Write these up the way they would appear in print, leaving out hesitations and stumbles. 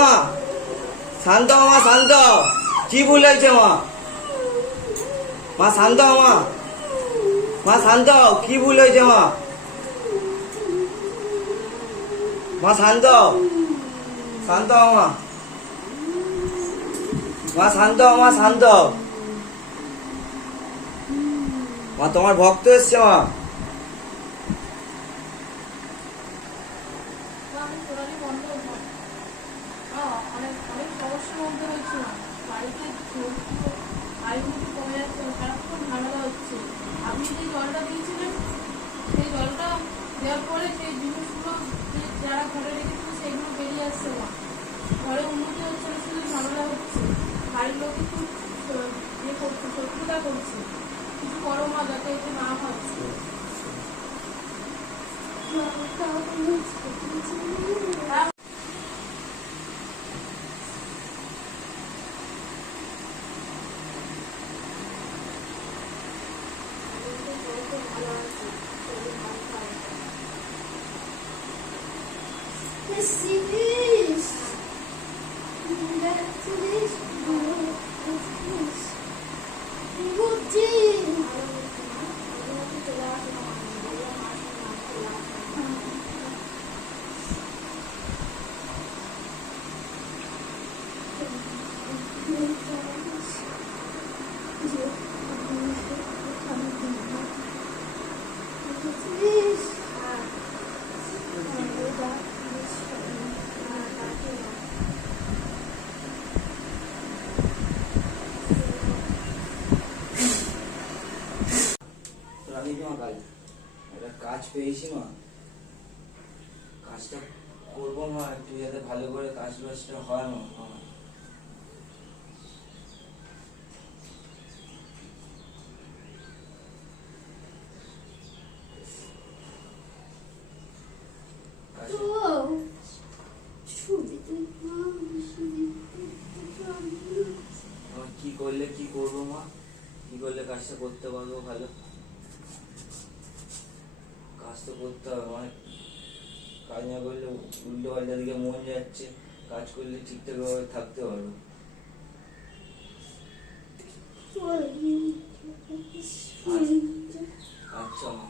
মা, শান্ত হও মা, শান্ত হও। কি ভুল হয়েছে মা? মা শান্ত হও মা, মা শান্ত হও। কি ভুল হয়েছে মা? মা শান্ত হও, শান্ত হও মা, মা শান্ত হও, মা শান্ত হও। মা তোমার ভক্ত এসছে মা। আপনি যে জলটা দিয়েছিলেন সেই জলটা দেওয়ার পরে সেই জিনিসগুলো যারা ঘরে রেখেছিল সেগুলো বেরিয়ে আসছে না, ঘরে উন্নতি হচ্ছে না, শুধু ঝামেলা হচ্ছে। বাড়ির লোক একটু ইয়ে করছে, শত্রুতা করছে। কিছু করো মা যাতে এতে না হয়। একটা কাজ পেয়েছি মা, কাজটা করবো মা, একটু যাতে ভালো করে কাজ বাজটা হয় মা। কি করলে কি করবো মা? কি করলে কাজটা করতে পারবো ভালো? কাজ তো করতে হবে, অনেক কাজ না করলে উল্টো পাল্টা দিকে মন যাচ্ছে। কাজ করলে ঠিকঠাক ভাবে থাকতে পারবো। আচ্ছা মা,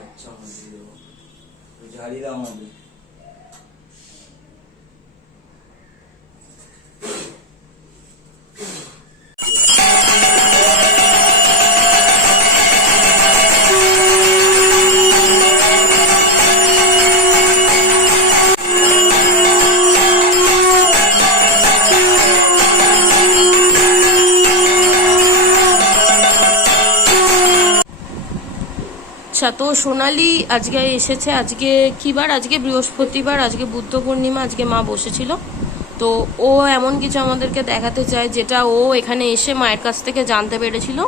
আচ্ছা মা, দিয়ে দেবো। ঝাড়ি দাও আমাকে। তো সোনালি আজকে এসেছে। আজকে কি বার? আজকে বৃহস্পতিবার, আজকে বুদ্ধ পূর্ণিমা। আজকে মা বসেছিল, তো ও এমন কিছু আমাদেরকে দেখাতে চায় যেটা ও এখানে এসে মায়ের কাছ থেকে জানতে পেরেছিল।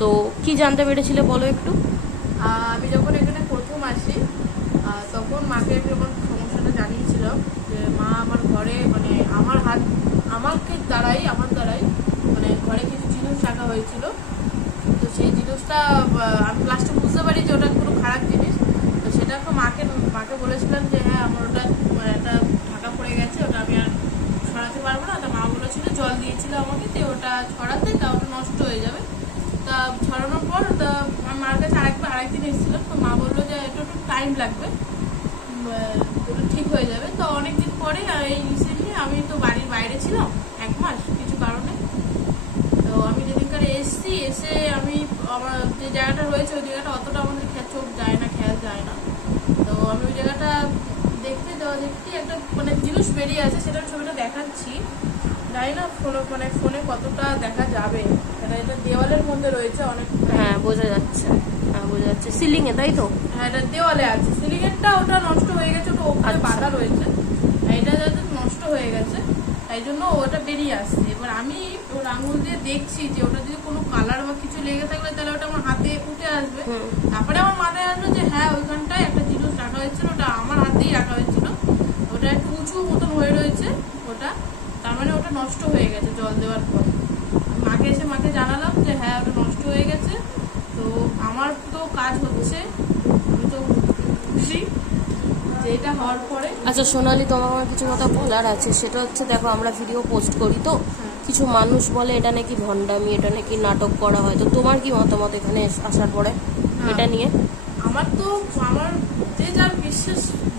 তো কি জানতে পেরেছিল বলো একটু। আমি যখন এখানে প্রথম আসি তখন মাকে যখন সমস্যাটা জানিয়েছিলাম যে মা আমার ঘরে মানে আমার দ্বারাই মানে ঘরে কিছু জিনিস রাখা হয়েছিল। তো সেই জিনিসটা আমি লাস্টে বুঝতে পারি যে ওটা কোনো খারাপ জিনিস। তো সেটা মাকে বলেছিলাম যে হ্যাঁ আমার ওটা একটা ঢাকা পড়ে গেছে, ওটা আমি আর ছড়াতে পারবো না। তা মা বলেছিল, জল দিয়েছিল আমাকে, তো ওটা ছড়াতে তা ওটা নষ্ট হয়ে যাবে। তা ছড়ানোর পর তা আমার মার কাছে আরেকদিন এসেছিলাম। তো মা বললো যে এটা একটু টাইম লাগবে, ওটা ঠিক হয়ে যাবে। তো অনেকদিন পরে এই রিসেন্টলি আমি তো বাড়ির বাইরে ছিলাম 1 মাস কিছু কারণে। তো আমি যেদিনকার এসে আমি আমার যে জায়গাটা রয়েছে ওই জায়গাটা অতটা আমাদের চোখ যায় না, খেয়াল যায় না। তো আমি ওই জায়গাটা দেখতে একটা মানে জিনিস বেরিয়ে আছে, সেটা ছবিটা দেখাচ্ছি। জানি না ফোনে কতটা দেখা যাবে। এটা দেওয়ালের মধ্যে রয়েছে অনেক। হ্যাঁ বোঝা যাচ্ছে, সিলিং এ, তাই তো? হ্যাঁ এটা দেওয়ালে আছে। সিলিং এরটা ওটা নষ্ট হয়ে গেছে, ওটা ওখানে বাঁধা রয়েছে। এটা যাতে নষ্ট হয়ে গেছে তাই জন্য ওটা বেরিয়ে আসছে। এবার আমি ওর আঙুল দিয়ে দেখছি যে ওটা যদি কোনো কালার বা কিছু লেগে থাকলে তাহলে ওটা আমার হাতে উঠে আসবে। তারপরে আমার মাথায় আসলো যে হ্যাঁ ওইখানটায় একটা জিনিস রাখা হয়েছিল, ওটা আমার হাতেই রাখা হয়েছিল। ওটা একটু উঁচু মতন হয়ে রয়েছে ওটা, তার মানে ওটা নষ্ট হয়ে গেছে জল দেওয়ার পর। মাকে জানালাম যে হ্যাঁ ওটা নষ্ট হয়ে গেছে। তো আমার তো কাজ হচ্ছে, আমি তো খুশি যে এটা হওয়ার পরে আচ্ছা সোনালি, তোমার আমার কিছু কথা বলার আছে। সেটা হচ্ছে, দেখো আমরা ভিডিও পোস্ট করি তো কিছু মানুষ বলে এটা নাকি ভণ্ডামি, এটা নাকি নাটক করা হয়। তো তোমার কি মতামত এখানে আসার পরে এটা নিয়ে? আমার যে যার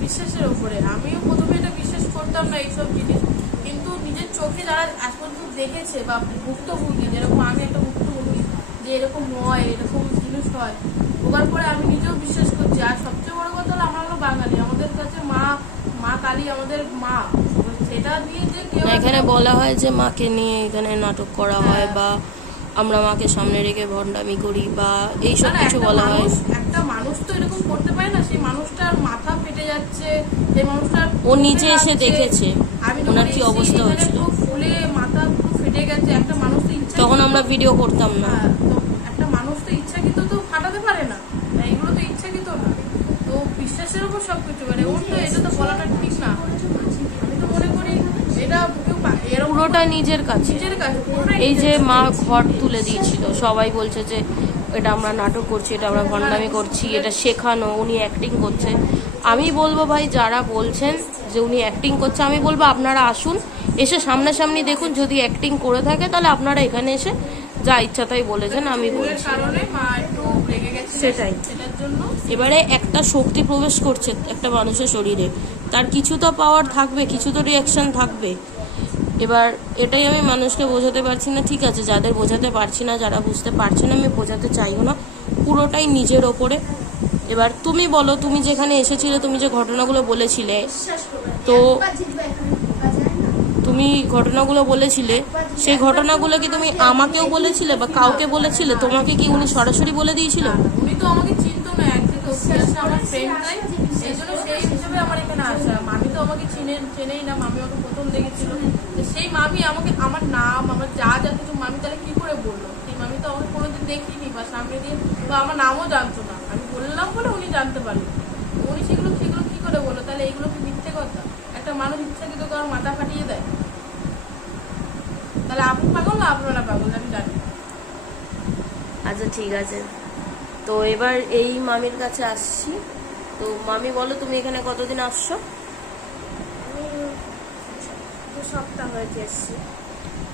বিশ্বাসের উপরে, আমিও প্রথমে এটা বিশ্বাস করতাম না এইসব জিনিস, কিন্তু নিজের চোখে যারা আজ পর্যন্ত দেখেছে বা ভুক্তভোগী, যেরকম আমি একটা ভুক্তভোগী, যে এরকম হয়, এরকম জিনিস হয়, ওবার পরে আমি নিজেও বিশ্বাস করছি। আর সবচেয়ে বড় কথা হলো আমরা হলো বাঙালি, আমাদের কাছে মা কালী আমাদের মা, সেটা নিয়ে যে কেউ এখানে বলা হয় যে মাকে নিয়ে এখানে নাটক করা হয় বা আমরা মাকে সামনে রেখে ভণ্ডামি করি বা এইসব কিছু বলা হয়। একটা মানুষ তো এরকম করতে পারে না, সেই মানুষটার মাথা ফেটে যাচ্ছে, সেই মানুষটার ও নিজে এসে দেখেছে ওনার কি অবস্থা হচ্ছিল, ফুলে মাথা পুরো ফেটে গেছে। একটা মানুষ তো ইচ্ছা, তখন আমরা ভিডিও করতাম না। তো একটা মানুষ তো ইচ্ছাকৃত তো ফাটাতে পারে না, এগুলো তো ইচ্ছাকৃত না। তো বিশ্বাসের উপর সবকিছু, মানে ওর তো এটা তো বলাটা ঠিক না। আমি তো মনে করি এটা এরকম পুরোটা নিজের কাছে। পুরোটাই এই যে মা ঘর তুলে দিয়েছিল, সবাই বলছে যে এটা আমরা নাটক করছি, এটা আমরা ভণ্ডামি করছি, এটা শেখানো, উনি অ্যাক্টিং করছে। আমি বলবো ভাই, যারা বলছেন যে উনি অ্যাক্টিং করছে, আমি বলবো আপনারা আসুন, এসে সামনাসামনি দেখুন। যদি অ্যাক্টিং করে থাকে তাহলে আপনারা এখানে এসে যা ইচ্ছা তাই বলেছেন, আমি বলছি কারণে মা একটু রেগে গেছে, সেটাই। সেটার জন্য এবারে একটা শক্তি প্রবেশ করছে একটা মানুষের শরীরে, তার কিছু তো পাওয়ার থাকবে, কিছু তো রিয়াকশন থাকবে। এবার এটাই আমি মানুষকে বোঝাতে পারছি না। ঠিক আছে, যাদের বোঝাতে পারছি না, যারা বুঝতে পারছে না, আমি বোঝাতে চাইও না, পুরোটাই নিজের ওপরে। এবার তুমি বলো, তুমি যেখানে এসেছিলে, তুমি যে ঘটনাগুলো বলেছিলে, তো তুমি ঘটনাগুলো বলেছিলে, সেই ঘটনাগুলো কি তুমি আমাকেও বলেছিলে বা কাউকে বলেছিলে? তোমাকে কি উনি সরাসরি বলে দিয়েছিল? উনি তো আমাকে চিনতো না, একদিকে আমার ফ্রেন্ডটাই, এই জন্য সেই হিসেবে আমার এখানে আসা। মামি তো আমাকে চেনেই না, মামি আমাকে প্রথম দেখেছিল। তো সেই মামি আমাকে আমার নাম, আমার যা কিছু মামি তাহলে কি করে বললো? সেই মামি তো আমাকে কোনোদিন দেখিনি বা সামনে দিয়ে, বা আমার নামও জানতো না। আমি বললাম বলে উনি জানতে পারলেন। উনি সেগুলো কি করে বললো? তাহলে এগুলো কি মিথ্যে কথা? একটা মানুষ ইচ্ছাকৃত কারোর মাথা ফাটিয়ে দেয়, তাহলে আপনি পাগল না আপনারা পাগল, আমি জানি। আচ্ছা ঠিক আছে, তো এবার এই মামির কাছে আসছি। তো মামি বলো, তুমি এখানে কতদিন আসছো? আমি 2 সপ্তাহ হয়েছে এসছি।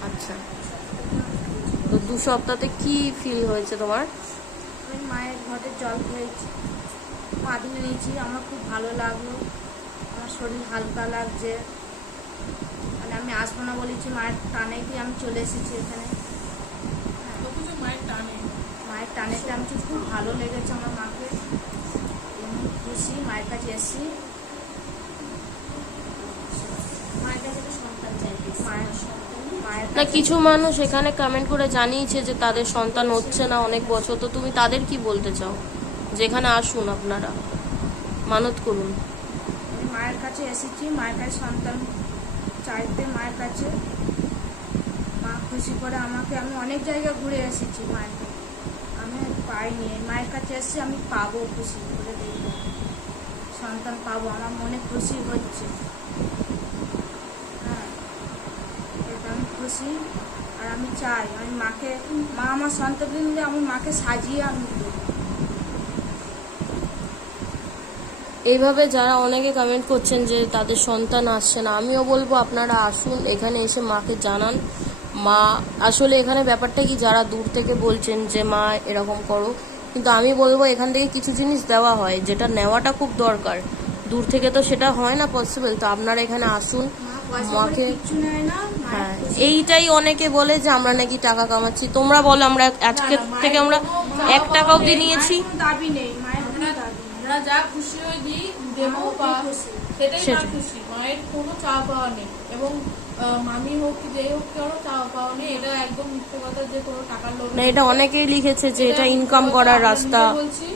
আচ্ছা, তো 2 সপ্তাহতে কি ফিল হয়েছে তোমার? আমি মায়ের ঘটে জল খেয়েছি, পা ধুয়ে নিয়েছি, আমার খুব ভালো লাগলো, আমার শরীর হালকা লাগছে। মানে আমি আসবো না বলেছি, মায়ের টানে কি আমি চলে এসেছি এখানে। মায়ের টানেতে আমি খুব ভালো লেগেছে আমার মাকে, খুশি মায়ের কাছে এসেছি। মায়ের কাছে একটা সন্তান চাইছি, মায়ের না, কিছু মানুষ এখানে কমেন্ট করে জানিয়েছে যে তাদের সন্তান হচ্ছে না অনেক বছর। তো তুমি তাদের কি বলতে চাও? যেখানে আসুন, আপনারা মানত করুন। আমি মায়ের কাছে এসেছি, মায়ের কাছে সন্তান চাইতে, মায়ের কাছে মা খুশি করে আমাকে। আমি অনেক জায়গায় ঘুরে এসেছি, মায়ের আমি পাইনি, মায়ের কাছে এসেছি, আমি পাবো, খুশি করে দেখবো সন্তান পাবো, আমার মনে খুশি হচ্ছে। হ্যাঁ, এটা আমি খুশি। আর আমি চাই আমি মাকে, মা আমার সন্তান মিলে আমি মাকে সাজিয়ে আমি দেবো। এইভাবে যারা অনেকে কমেন্ট করছেন যে তাদের সন্তান আসছে না, আমিও বলবো আপনারা আসুন, এখানে এসে মাকে জানান। মা আসলে এখানে ব্যাপারটা কি, যারা দূর থেকে বলছেন যে মা এরকম করো, কিন্তু আমি বলবো এখান থেকে কিছু জিনিস দেওয়া হয়, যেটা নেওয়াটা খুব দরকার। দূর থেকে তো সেটা হয় না পসিবল। তো আপনারা এখানে আসুন, মাকে। হ্যাঁ, এইটাই অনেকে বলে যে আমরা নাকি টাকা কামাচ্ছি। তোমরা বলো, আমরা আজকে থেকে আমরা 1 টাকা অবধি নিয়েছি। দাবি নেই, মায়ের কোনো দাবি নেই। আমরা যা খুশি হয়ে দিই দেবো, সেটাই মা খুশি। মায়ের কোনো চাওয়া পাওয়া নেই, এবং মামি হোক কি যেই হোক, কারো চাওয়া পাওয়া নেই। এটা একদম মিথ্যে কথা যে কোনো টাকার লোভ না, এটা অনেকেই লিখেছে যে এটা ইনকাম করার রাস্তা। বলছি,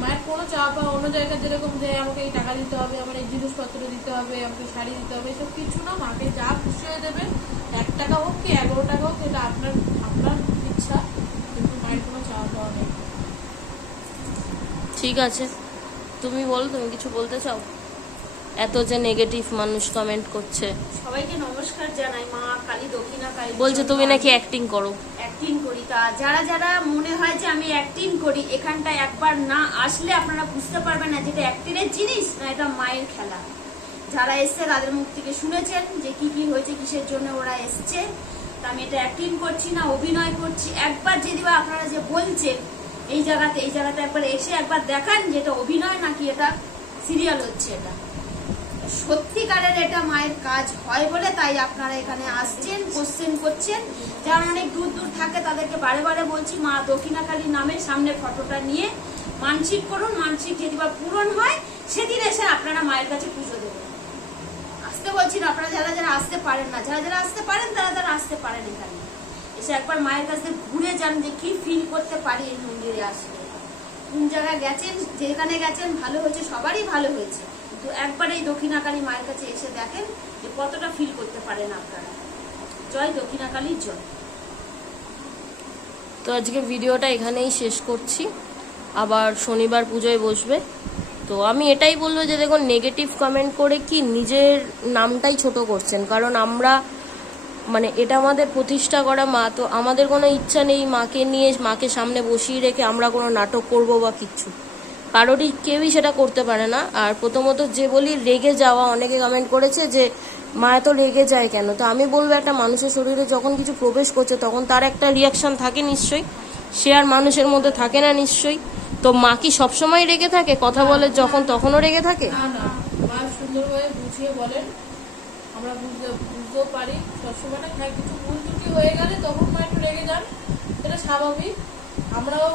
মায়ের কোনো চাওয়া পাওয়া অন্য জায়গায় যেরকম যে আমাকে এই টাকা দিতে হবে, আমার এই জিনিসপত্র দিতে হবে, আমাকে শাড়ি দিতে হবে, এসব কিছু না। মাকে যা খুশি হয়ে দেবে, 1 টাকা হোক কি 11 টাকা হোক, এটা আপনার ইচ্ছা, কিন্তু মায়ের কোনো চাওয়া পাওয়া নেই। ঠিক আছে, তুমি বলো, তুমি কিছু বলতে চাও? এত যে নেগেটিভ মানুষ কমেন্ট করছে, সবাইকে নমস্কার জানাই। মা কালী, দক্ষিণা কালী বলছে তুমি নাকি অ্যাক্টিং করো। একটা অ্যাক্টিং করি। তা যারা যারা মনে হয় যে আমি অ্যাক্টিং করি, এখানটায় একবার না আসলে আপনারা বুঝতে পারবেন না যেটা অ্যাক্টিংয়ের জিনিস না এটা মায়ের খেলা। যারা এসছে তাদের মুখ থেকে শুনেছেন যে কি কি হয়েছে, কিসের জন্য ওরা এসছে। তা আমি এটা অ্যাক্টিং করছি না, অভিনয় করছি। একবার যদি বা আপনারা যে বলছেন এই জায়গাতে একবার এসে একবার দেখান যে এটা অভিনয় নাকি এটা সিরিয়াল হচ্ছে। এটা সত্যিকারের এটা মায়ের কাজ হয় বলে তাই আপনারা এখানে আসছেন, কোশ্চেন করছেন। যারা অনেক দূর দূর থাকে তাদেরকে বারে বারে বলছি মা দক্ষিণাকালী নামের সামনে ফটোটা নিয়ে মানসিক করুন, মানসিক যদি বা পূরণ হয় সেদিন এসে আপনারা মায়ের কাছে পুজো দেবেন। আসতে বলছি না, আপনারা যারা যারা আসতে পারেন না, যারা যারা আসতে পারেন তারা আসতে পারেন এখানে এসে একবার মায়ের কাছে ঘুরে যান যে কি ফিল করতে পারি এই মন্দিরে আসলে। কোন জায়গায় গেছেন, যেখানে গেছেন ভালো হয়েছে, সবারই ভালো হয়েছে, কিন্তু একবার এই দক্ষিণাকালী মায়ের কাছে এসে দেখেন যে কতটা ফিল করতে পারেন আপনারা। জয় দক্ষিণাকালীর জয়। তো আজকে ভিডিওটা এখানেই শেষ করছি, আবার শনিবার পুজোয় বসবে। তো আমি এটাই বলবো যে দেখুন, নেগেটিভ কমেন্ট করে কি নিজের নামটাই ছোট করছেন। কারণ আমরা মানে এটা আমাদের প্রতিষ্ঠা করা মা, তো আমাদের কোনো ইচ্ছা নেই মাকে নিয়ে মাকে সামনে বসিয়ে রেখে আমরা কোনো নাটক করব বা কিচ্ছু। কারোরই কেউই সেটা করতে পারে না। আর প্রথমত যে বলি রেগে যাওয়া, অনেকে কমেন্ট করেছে যে মা এত রেগে যায় কেন। তো আমি বলবো একটা মানুষের শরীরে যখন কিছু প্রবেশ করছে তখন তার একটা রিয়াকশন থাকে নিশ্চয়ই, সে আর মানুষের মধ্যে থাকে না নিশ্চয়ই। তো মা কি সবসময় রেগে থাকে, কথা বলে যখন তখনও রেগে থাকে? না না, মা সুন্দরভাবে বুঝিয়ে বলেন, আমরা বুঝতেও পারি সবসময় না। হ্যাঁ, কিছু ভুল ত্রুটি হয়ে গেলে তখন মা একটু রেগে যান, এটা স্বাভাবিক। আমরাও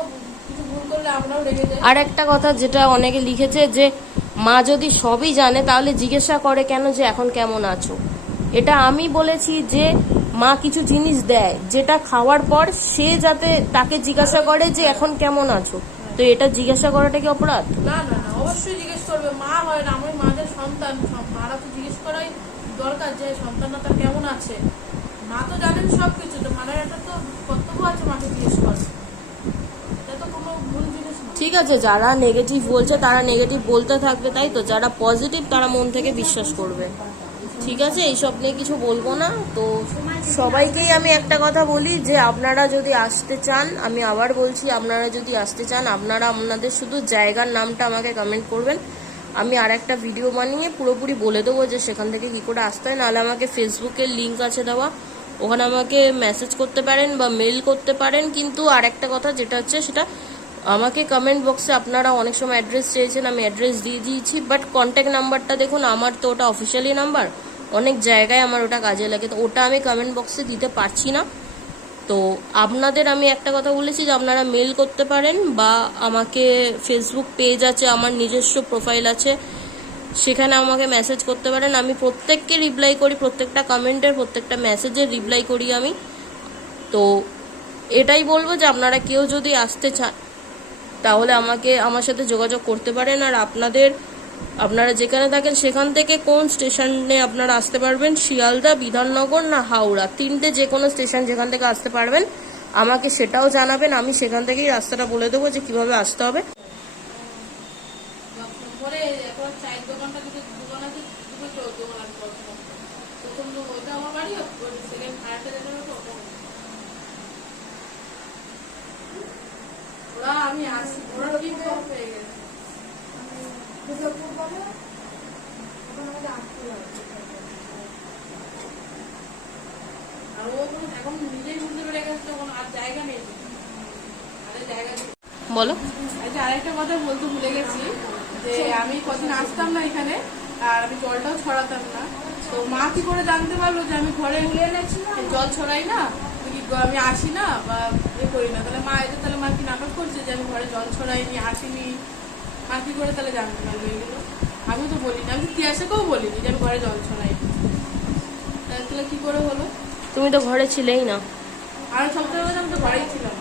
কিছু ভুল করলে আমরাও রেগে যাই। আর একটা কথা যেটা অনেকে লিখেছে যে মা যদি সবই জানে তাহলে জিজ্ঞাসা করে কেন যে এখন কেমন আছো। এটা আমি বলেছি যে মা কিছু জিনিস দেয় যেটা খাওয়ার পর সে যাতে তাকে জিজ্ঞাসা করে যে এখন কেমন আছো। তো এটা জিজ্ঞাসা করাটা কি অপরাধ? না না না, অবশ্যই জিজ্ঞেস করবে। মা হয় না, আমার মাদের সন্তান, মারা তো জিজ্ঞেস করাই দরকার যে সন্তানটা তার কেমন আছে। মা তো জানেন সবকিছু, তো মায়ের একটা তো কর্তব্য আছে মাকে জিজ্ঞেস করা। এটা তো কোনো ভুল জিনিস না। ঠিক আছে, যারা নেগেটিভ বলছে তারা নেগেটিভ বলতে থাকবে, তাই তো। যারা পজিটিভ তারা মন থেকে বিশ্বাস করবে। ঠিক আছে, এইসব নিয়ে কিছু বলবো না। তো সবাইকেই আমি একটা কথা বলি যে আপনারা যদি আসতে চান, আমি আবার বলছি, আপনারা যদি আসতে চান আপনারা আপনাদের শুধু জায়গার নামটা আমাকে কমেন্ট করবেন। আমি আর একটা ভিডিও বানিয়ে পুরোপুরি বলে দেবো যে সেখান থেকে কী করে আসতে হয়। নাহলে আমাকে ফেসবুকের লিঙ্ক আছে দেওয়া, ওখানে আমাকে মেসেজ করতে পারেন বা মেল করতে পারেন। কিন্তু আর একটা কথা যেটা হচ্ছে সেটা আমাকে কমেন্ট বক্সে আপনারা অনেক সময় অ্যাড্রেস চেয়েছেন, আমি অ্যাড্রেস দিয়ে দিয়েছি। বাট কন্ট্যাক্ট নাম্বারটা দেখুন, আমার তো ওটা অফিসিয়ালি নাম্বার, অনেক জায়গায় আমার ওটা কাজে লাগে, তো ওটা আমি কমেন্ট বক্সে দিতে পারছি না। তো আপনাদের আমি একটা কথা বলেছি যে আপনারা মেল করতে পারেন বা আমাকে ফেসবুক পেজ আছে, আমার নিজস্ব প্রোফাইল আছে, সেখানে আমাকে মেসেজ করতে পারেন। আমি প্রত্যেককে রিপ্লাই করি, প্রত্যেকটা কমেন্টের প্রত্যেকটা মেসেজের রিপ্লাই করি আমি। তো এটাই বলবো যে আপনারা কেউ যদি আসতে চান তাহলে আমার সাথে যোগাযোগ করতে পারেন। আর আপনারা যেখানে থাকেন সেখান থেকে কোন স্টেশনে আপনারা আসতে পারবেন, শিয়ালদা, বিধাননগর না হাওড়া, তিনটে যে কোনো স্টেশন যেখান থেকে আসতে পারবেন আমাকে সেটাও জানাবেন। আমি সেখান থেকেই রাস্তাটা বলে দেবো যে কিভাবে আসতে হবে। পরে এখন চায়ের দোকানটা যদি দোকান আছে, দুটো দোকান আছে। প্রথম ওইটা আমার বাড়ি, সেকেন্ড ফায়ারটা যেটা হবে ওরা আমি আসি, ওরা কি হয়ে গেছে আর ও এখন নিজেই বুঝতে পেরে গেছে তখন আর জায়গা নেই, আরে জায়গা নেই। বলো। আচ্ছা, আরেকটা কথা বলতে ভুলে গেছি যে আমি কদিন আসতাম না এখানে আর আমি জলটাও ছড়াতাম না। তো মা কি করে জানতে পারলো যে আমি ঘরে জল ছড়াই না, আমি আসি না বা করি না? তাহলে মা এটা, তাহলে মা কি নাটক করছে যে আমি ঘরে জল ছড়াইনি, আসিনি? মা কি করে তাহলে জানতে পারলো এগুলো? আমি তো বলিনি, আমি তিয়াসাকেও বলিনি যে আমি ঘরে জল ছড়াইনি। তাহলে কি করে হলো? তুমি তো ঘরে ছিলেই না। আর সব থেকে আমি তো ঘরেই ছিলাম।